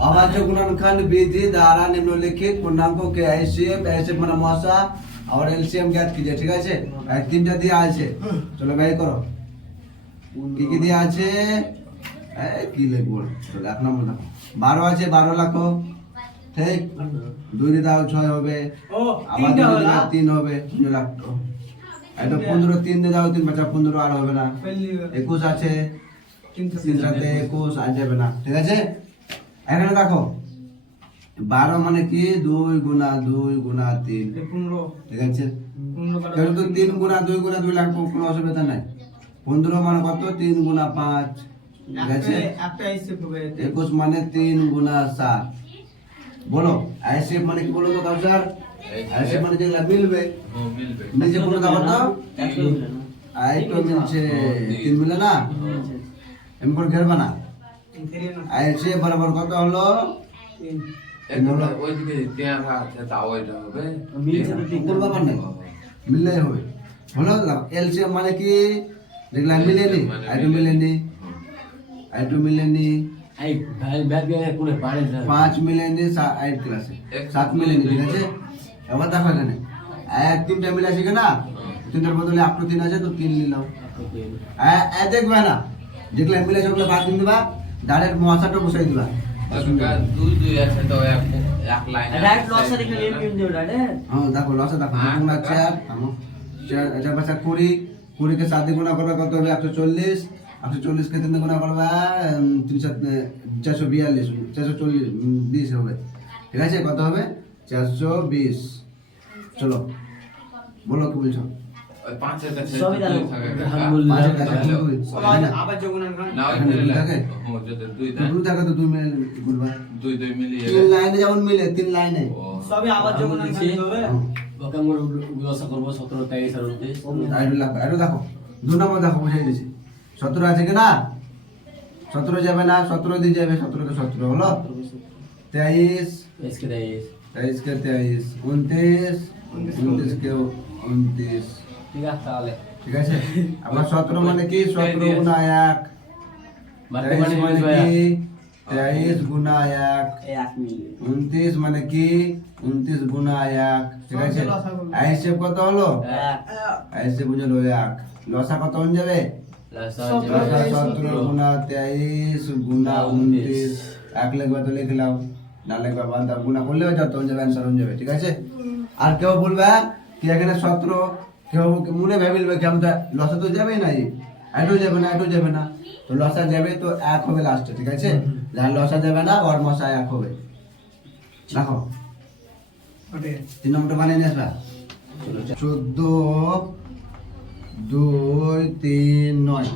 अभाज्य गुणनखंड विधि द्वारा निम्नलिखित पूर्णांकों के HCF মানে মশা और एलसीएम ज्ञात कीजिए ঠিক আছে এই তিনটা দেয়া আছে চলো ভাই করো কি কি দেয়া আছে এই কি লিখবো চলো এক নম্বর দেখো 12 আছে 12 লাখো ঠিক 2 দিয়ে দাও 6 হবে আবার 2 দিয়ে দাও 3 হবে 0 লাখ এটা 15 3 দিয়ে দাও 3 বাঁচা 15 আর হবে না 21 আছে 3 সাথে 21 আর যাবে না ঠিক আছে এখানে দেখো 12 মানে কি 2 গুণা 2 গুণা 3 15 ঠিক আছে তাহলে তো 3 গুণা 2 গুণা 2 লাখ কোনো অসুবিধা নাই 15 মানে কত 3 গুণা 5 ঠিক আছে একটা হিসাব হবে 21 মানে 3 গুণা 7 বলো আইসিএফ মানে কি বলো তো কাউসার আইসিএফ মানে যেগুলা মিলবে নিচে কোনো দাও তো আই তো মিলছে 3 মিলে না এমন করে ঘেরবা না আইসিএফ বরাবর কত হলো ওইদিকে দেয়া আছে তাও এটা হবে করবা মানে মিললে হবে হলো এলসিএম মানে কি যেগুলা মিলেনি আইটো মিলেনি आई भाई बैठ गए पूरे पानी से 5 মিলেনি 8 ক্লাসে 7 মিলেনি ঠিক আছে এবার দেখো এখানে এক তিনটা মিলে আছে না তিনটার বদলে আপনি 3 আছে তো 3 নিলাম এ দেখবে না যেগুলা মিলে সেগুলো বাদ দিন দিবা ডাইরেক্ট মশাটা বসাই দিবা দুই দুই আছে তো এক লাইন डायरेक्ट लॉस से लिख लिए पिन दे डायरेक्ट হ্যাঁ দেখো লসে দেখো গুণা 4 এটা পাশে 20 কে 7 দিয়ে গুণা করবে কত হবে 140 140 কে 3 দিয়ে গুণা করবে 442 440 হবে ঠিক আছে কত হবে 420 চলো বলো কি বলছো ওই পাঁচের কাছে সবই জানো। পাঁচের কাছে দুই। আবার যোগন না ওই এখানে দুই মিলে থাকে? ও যদি দুই তো দুই থাকে তো 2 মিলে গুণবা দুই দুই মিলিয়ে 3 লাইনে যেমন মিলে 3 লাইনে ও সবই আবার যোগন হবে ওকে মোর লস করব 17 23 আর 29 আইডু লাখ আইডু দেখো দুই নম্বর দেখো বুঝাই দিছি 17 আছে কি না 17 যাবে না 17 দিয়ে যাবে 17 কে 17 হলো 23 इसके 23 23 के 23 29 29 के 29 ठीक है তাহলে ঠিক আছে আবার 17 মানে কি 17 গুণা 1 23 মানে কি 23 গুণা 1 এক মিনিট 29 মানে কি 29 গুণা 1 ঠিক আছে আইসে কত হলো আইসে বুঝলো 1 লসা কত হয়ে যাবে লসা 17 গুণা 23 গুণা 29 এক লিখবা তো লিখলাম না লিখবা বাদ দাও গুণা করলে যত হয়ে যাবে आंसर হয়ে যাবে ঠিক আছে আর কেউ বলবে কি এখানে 17 কেউ মনে ভাবিলবে কি আমরা লসা তো যাবে না আইটো যাবে না তো লসা যাবে তো 1 হবে লাস্টে ঠিক আছে যার লসা যাবে না ওর মশা 1 হবে দেখো ওকে 3 নম্বরটা বানিয়ে নিয়ে আসবা 14 2 3 9